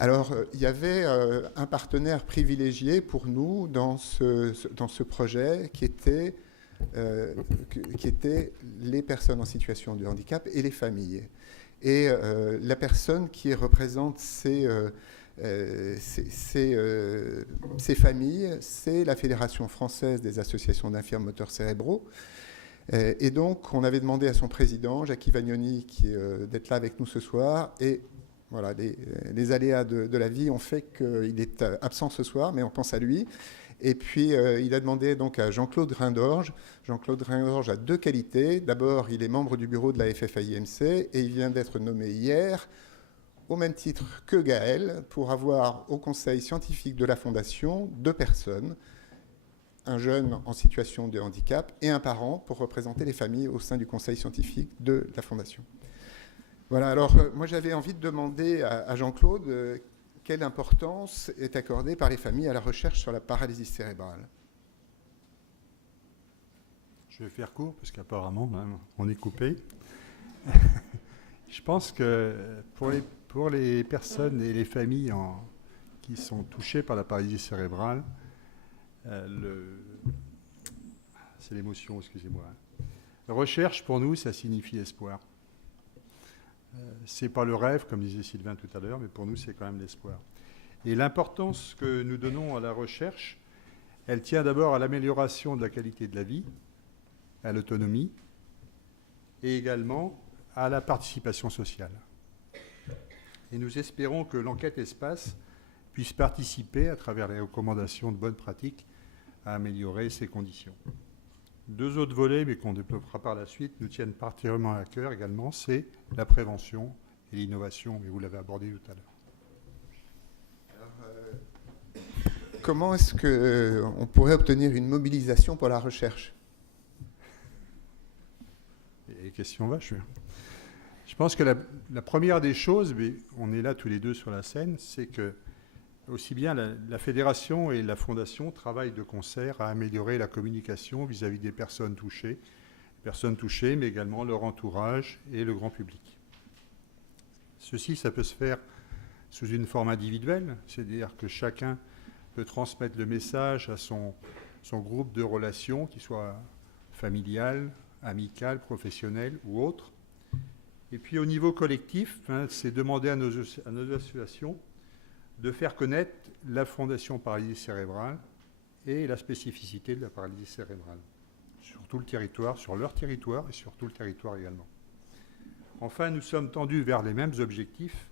Alors, il y avait un partenaire privilégié pour nous dans ce projet euh, qui était les personnes en situation de handicap et les familles. Et la personne qui représente ces familles, c'est la Fédération française des associations d'infirmes moteurs cérébraux. Et donc, on avait demandé à son président, Jackie Vagnoni, d'être là avec nous ce soir. Et voilà, les aléas de la vie ont fait qu'il est absent ce soir, mais on pense à lui. Et puis, il a demandé donc à Jean-Claude Ringorge. Jean-Claude Ringorge a deux qualités. D'abord, il est membre du bureau de la FFAIMC et il vient d'être nommé hier, au même titre que Gaël, pour avoir au conseil scientifique de la Fondation deux personnes, un jeune en situation de handicap et un parent pour représenter les familles au sein du conseil scientifique de la Fondation. Voilà, alors moi j'avais envie de demander à Jean-Claude quelle importance est accordée par les familles à la recherche sur la paralysie cérébrale. Je vais faire court parce qu'apparemment on est coupé. Je pense que pour les personnes et les familles qui sont touchées par la paralysie cérébrale, c'est l'émotion, excusez-moi. Recherche, pour nous, ça signifie espoir. C'est pas le rêve, comme disait Sylvain tout à l'heure, mais pour nous, c'est quand même l'espoir. Et l'importance que nous donnons à la recherche, elle tient d'abord à l'amélioration de la qualité de la vie, à l'autonomie, et également à la participation sociale. Et nous espérons que l'enquête espace puisse participer, à travers les recommandations de bonnes pratiques, à améliorer ces conditions. Deux autres volets, mais qu'on développera par la suite, nous tiennent particulièrement à cœur également, c'est la prévention et l'innovation, mais vous l'avez abordé tout à l'heure. Alors, comment est-ce qu'on pourrait obtenir une mobilisation pour la recherche ? Et question vache. Je pense que la première des choses, mais on est là tous les deux sur la scène, c'est que aussi bien la Fédération et la Fondation travaillent de concert à améliorer la communication vis-à-vis des personnes touchées, mais également leur entourage et le grand public. Ceci, ça peut se faire sous une forme individuelle, c'est-à-dire que chacun peut transmettre le message à son groupe de relations, qu'il soit familial, amical, professionnel ou autre. Et puis au niveau collectif, c'est demander à nos associations de faire connaître la Fondation Paralysie Cérébrale et la spécificité de la paralysie cérébrale sur tout le territoire, sur leur territoire et sur tout le territoire également. Enfin, nous sommes tendus vers les mêmes objectifs.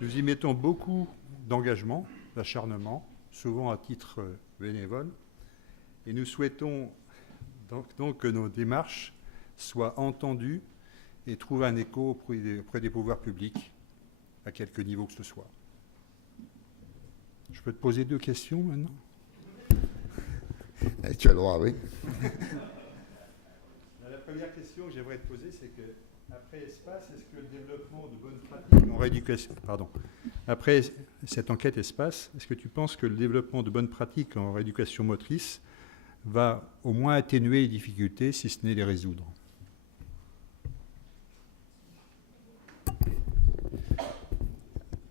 Nous y mettons beaucoup d'engagement, d'acharnement, souvent à titre bénévole, et nous souhaitons donc que nos démarches soient entendues et trouvent un écho auprès des pouvoirs publics, à quelque niveau que ce soit. Je peux te poser deux questions maintenant ? Tu as le droit, oui. La première question que j'aimerais te poser, c'est que après espace, est-ce que le développement de bonnes pratiques en rééducation, après cette enquête espace, est-ce que tu penses que le développement de bonnes pratiques en rééducation motrice va au moins atténuer les difficultés, si ce n'est les résoudre ?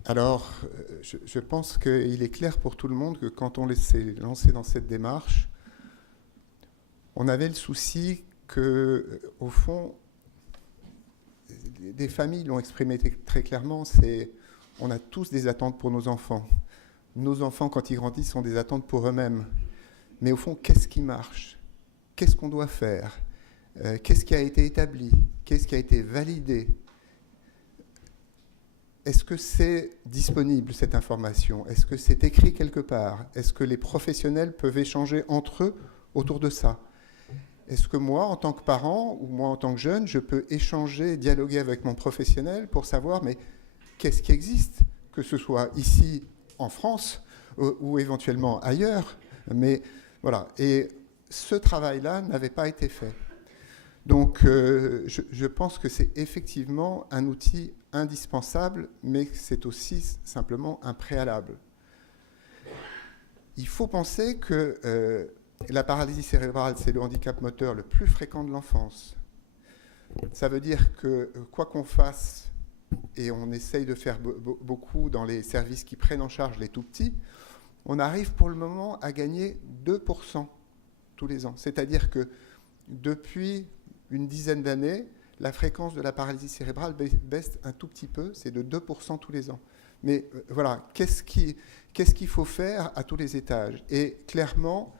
Alors, je pense qu'il est clair pour tout le monde que quand on s'est lancé dans cette démarche, on avait le souci que, au fond, des familles l'ont exprimé très clairement, on a tous des attentes pour nos enfants. Nos enfants, quand ils grandissent, ont des attentes pour eux-mêmes. Mais au fond, qu'est-ce qui marche ? Qu'est-ce qu'on doit faire ? Qu'est-ce qui a été établi ? Qu'est-ce qui a été validé ? Est-ce que c'est disponible, cette information ? Est-ce que c'est écrit quelque part ? Est-ce que les professionnels peuvent échanger entre eux autour de ça ? Est-ce que moi, en tant que parent, ou moi, en tant que jeune, je peux échanger, dialoguer avec mon professionnel pour savoir, mais qu'est-ce qui existe ? Que ce soit ici, en France, ou éventuellement ailleurs. Mais voilà. Et ce travail-là n'avait pas été fait. Donc, je pense que c'est effectivement un outil indispensable, mais c'est aussi simplement un préalable. Il faut penser que la paralysie cérébrale, c'est le handicap moteur le plus fréquent de l'enfance. Ça veut dire que quoi qu'on fasse, et on essaye de faire beaucoup dans les services qui prennent en charge les tout-petits, on arrive pour le moment à gagner 2% tous les ans. C'est-à-dire que depuis une dizaine d'années, la fréquence de la paralysie cérébrale baisse un tout petit peu, c'est de 2% tous les ans. Mais voilà, qu'est-ce qu'il faut faire à tous les étages? Et clairement,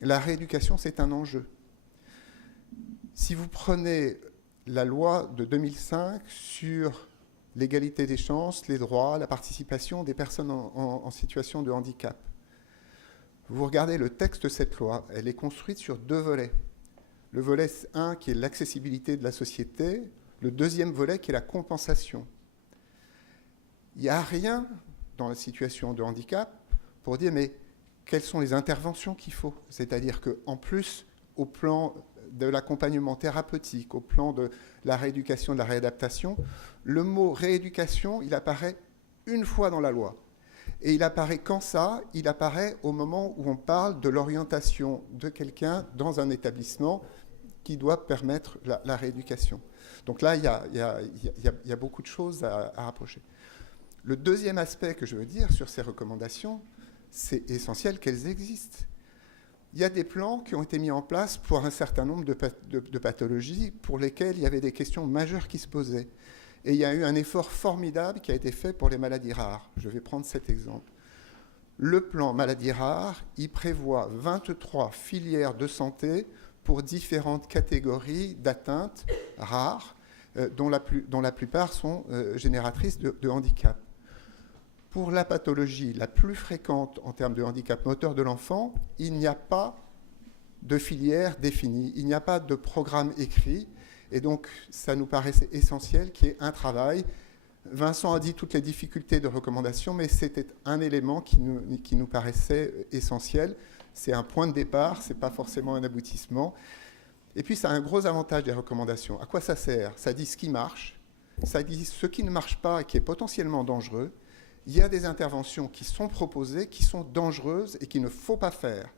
la rééducation, c'est un enjeu. Si vous prenez la loi de 2005 sur l'égalité des chances, les droits, la participation des personnes en situation de handicap, vous regardez le texte de cette loi, elle est construite sur 2 volets. Le volet 1 qui est l'accessibilité de la société, le deuxième volet qui est la compensation. Il n'y a rien dans la situation de handicap pour dire mais quelles sont les interventions qu'il faut. C'est-à-dire qu'en plus, au plan de l'accompagnement thérapeutique, au plan de la rééducation, de la réadaptation, le mot rééducation, il apparaît une fois dans la loi. Et il apparaît quand ça? Il apparaît au moment où on parle de l'orientation de quelqu'un dans un établissement qui doit permettre la rééducation. Donc là, il y a beaucoup de choses à rapprocher. Le deuxième aspect que je veux dire sur ces recommandations, c'est essentiel qu'elles existent. Il y a des plans qui ont été mis en place pour un certain nombre de pathologies pour lesquelles il y avait des questions majeures qui se posaient. Et il y a eu un effort formidable qui a été fait pour les maladies rares. Je vais prendre cet exemple. Le plan maladies rares, il prévoit 23 filières de santé pour différentes catégories d'atteintes rares, dont la plupart sont génératrices de handicap. Pour la pathologie la plus fréquente en termes de handicap moteur de l'enfant, il n'y a pas de filière définie, il n'y a pas de programme écrit, et donc ça nous paraissait essentiel qu'il y ait un travail. Vincent a dit toutes les difficultés de recommandation, mais c'était un élément qui nous paraissait essentiel. C'est un point de départ, ce n'est pas forcément un aboutissement. Et puis ça a un gros avantage des recommandations. À quoi ça sert? Ça dit ce qui marche, ça dit ce qui ne marche pas et qui est potentiellement dangereux. Il y a des interventions qui sont proposées, qui sont dangereuses et qu'il ne faut pas faire.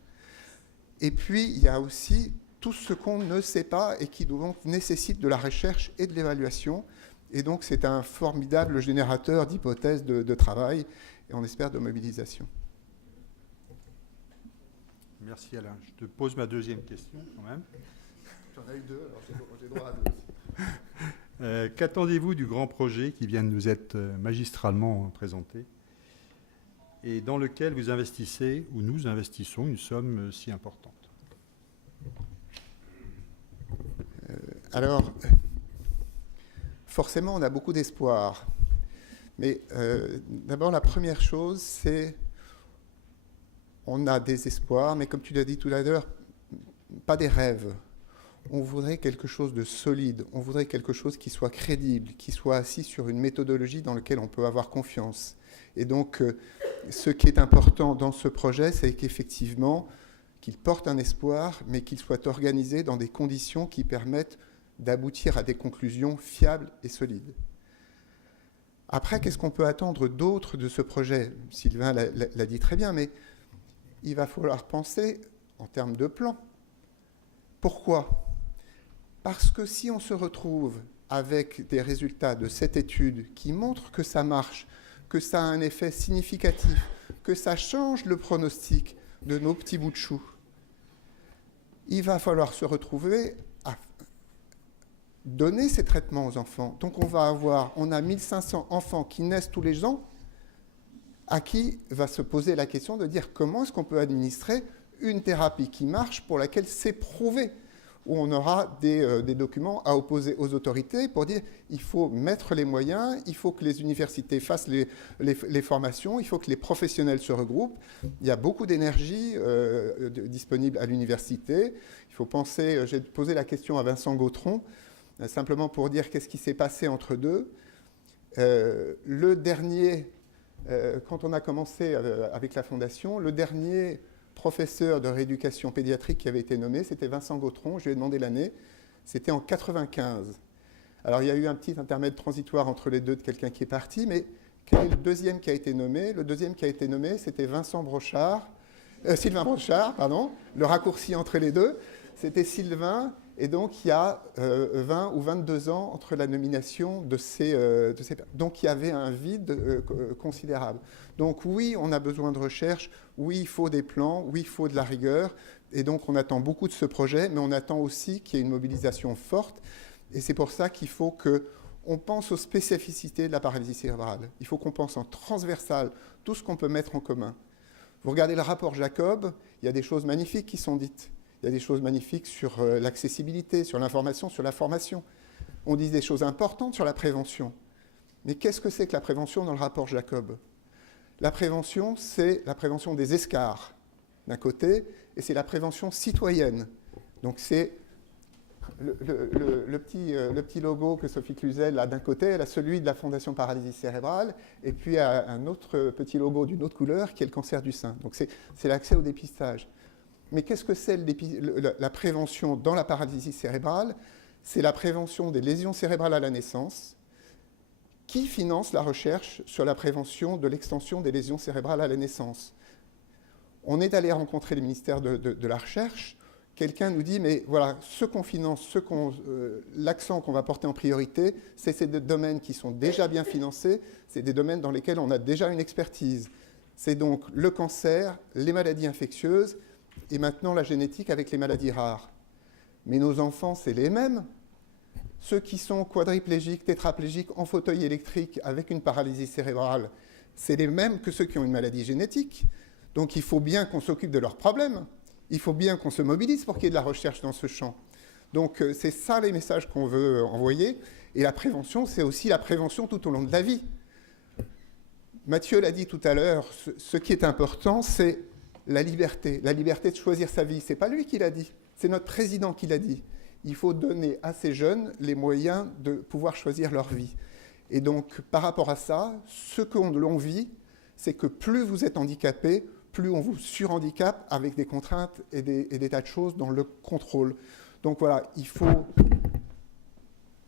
Et puis, il y a aussi tout ce qu'on ne sait pas et qui donc nécessite de la recherche et de l'évaluation. Et donc, c'est un formidable générateur d'hypothèses de travail et on espère de mobilisation. Merci Alain. Je te pose ma deuxième question quand même. J'en ai eu 2, alors j'ai droit à 2 aussi. Qu'attendez-vous du grand projet qui vient de nous être magistralement présenté et dans lequel vous investissez ou nous investissons une somme si importante? Alors, forcément, on a beaucoup d'espoir. Mais d'abord, la première chose, c'est on a des espoirs, mais comme tu l'as dit tout à l'heure, pas des rêves. On voudrait quelque chose de solide, on voudrait quelque chose qui soit crédible, qui soit assis sur une méthodologie dans laquelle on peut avoir confiance. Et donc, ce qui est important dans ce projet, c'est qu'effectivement, qu'il porte un espoir, mais qu'il soit organisé dans des conditions qui permettent d'aboutir à des conclusions fiables et solides. Après, qu'est-ce qu'on peut attendre d'autre de ce projet? Sylvain l'a dit très bien, mais il va falloir penser en termes de plan. Pourquoi? Parce que si on se retrouve avec des résultats de cette étude qui montrent que ça marche, que ça a un effet significatif, que ça change le pronostic de nos petits bouts de chou, il va falloir se retrouver à donner ces traitements aux enfants. Donc on a 1500 enfants qui naissent tous les ans, à qui va se poser la question de dire comment est-ce qu'on peut administrer une thérapie qui marche pour laquelle c'est prouvé, où on aura des documents à opposer aux autorités pour dire il faut mettre les moyens, il faut que les universités fassent les formations, il faut que les professionnels se regroupent. Il y a beaucoup d'énergie disponible à l'université. Il faut penser, j'ai posé la question à Vincent Gautron, simplement pour dire qu'est-ce qui s'est passé entre deux. Le dernier, quand on a commencé avec la Fondation, le dernier professeur de rééducation pédiatrique qui avait été nommé, c'était Vincent Gautron, je lui ai demandé l'année, c'était en 95. Alors il y a eu un petit intermède transitoire entre les deux de quelqu'un qui est parti, mais quel est le deuxième qui a été nommé? Le deuxième qui a été nommé, c'était Sylvain Brochard, pardon. Le raccourci entre les deux, c'était Sylvain, Et donc, il y a 20 ou 22 ans entre la nomination de ces donc, il y avait un vide considérable. Donc, oui, on a besoin de recherche. Oui, il faut des plans. Oui, il faut de la rigueur. Et donc, on attend beaucoup de ce projet, mais on attend aussi qu'il y ait une mobilisation forte. Et c'est pour ça qu'il faut qu'on pense aux spécificités de la paralysie cérébrale. Il faut qu'on pense en transversal, tout ce qu'on peut mettre en commun. Vous regardez le rapport Jacob, il y a des choses magnifiques qui sont dites. Il y a des choses magnifiques sur l'accessibilité, sur l'information, sur la formation. On dit des choses importantes sur la prévention. Mais qu'est-ce que c'est que la prévention dans le rapport Jacob? La prévention, c'est la prévention des escarres, d'un côté, et c'est la prévention citoyenne. Donc c'est le petit logo que Sophie Cluzel a d'un côté, elle a celui de la Fondation Paralysie Cérébrale, et puis un autre petit logo d'une autre couleur qui est le cancer du sein. Donc c'est l'accès au dépistage. Mais qu'est-ce que c'est la prévention dans la paralysie cérébrale? C'est la prévention des lésions cérébrales à la naissance. Qui finance la recherche sur la prévention de l'extension des lésions cérébrales à la naissance? On est allé rencontrer le ministère de la Recherche. Quelqu'un nous dit, mais voilà, ce qu'on finance, l'accent qu'on va porter en priorité, c'est ces domaines qui sont déjà bien financés, c'est des domaines dans lesquels on a déjà une expertise. C'est donc le cancer, les maladies infectieuses, et maintenant la génétique avec les maladies rares. Mais nos enfants, c'est les mêmes. Ceux qui sont quadriplégiques, tétraplégiques, en fauteuil électrique avec une paralysie cérébrale, c'est les mêmes que ceux qui ont une maladie génétique. Donc il faut bien qu'on s'occupe de leurs problèmes. Il faut bien qu'on se mobilise pour qu'il y ait de la recherche dans ce champ. Donc c'est ça les messages qu'on veut envoyer. Et la prévention, c'est aussi la prévention tout au long de la vie. Mathieu l'a dit tout à l'heure, ce qui est important, c'est la liberté de choisir sa vie. Ce n'est pas lui qui l'a dit, c'est notre président qui l'a dit. Il faut donner à ces jeunes les moyens de pouvoir choisir leur vie. Et donc, par rapport à ça, ce que l'on vit, c'est que plus vous êtes handicapé, plus on vous surhandicape avec des contraintes et des tas de choses dans le contrôle. Donc voilà, il faut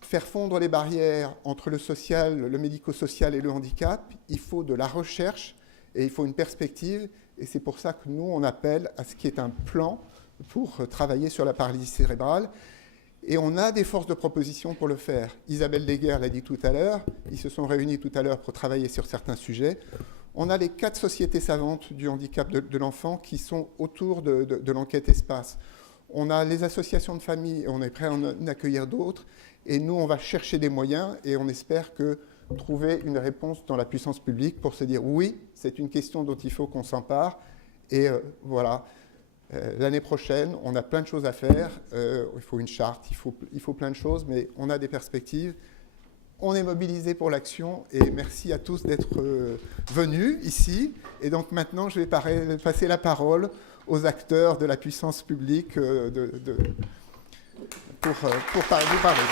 faire fondre les barrières entre le social, le médico-social et le handicap. Il faut de la recherche et il faut une perspective. Et c'est pour ça que nous, on appelle à ce qui est un plan pour travailler sur la paralysie cérébrale. Et on a des forces de proposition pour le faire. Isabelle Deguerre l'a dit tout à l'heure. Ils se sont réunis tout à l'heure pour travailler sur certains sujets. On a les 4 sociétés savantes du handicap de l'enfant qui sont autour de l'enquête espace. On a les associations de familles et on est prêt à en accueillir d'autres. Et nous, on va chercher des moyens et on espère trouver une réponse dans la puissance publique pour se dire oui, c'est une question dont il faut qu'on s'empare. Et voilà, l'année prochaine, on a plein de choses à faire. Il faut une charte, il faut plein de choses, mais on a des perspectives. On est mobilisés pour l'action et merci à tous d'être venus ici. Et donc maintenant, je vais passer la parole aux acteurs de la puissance publique pour vous parler.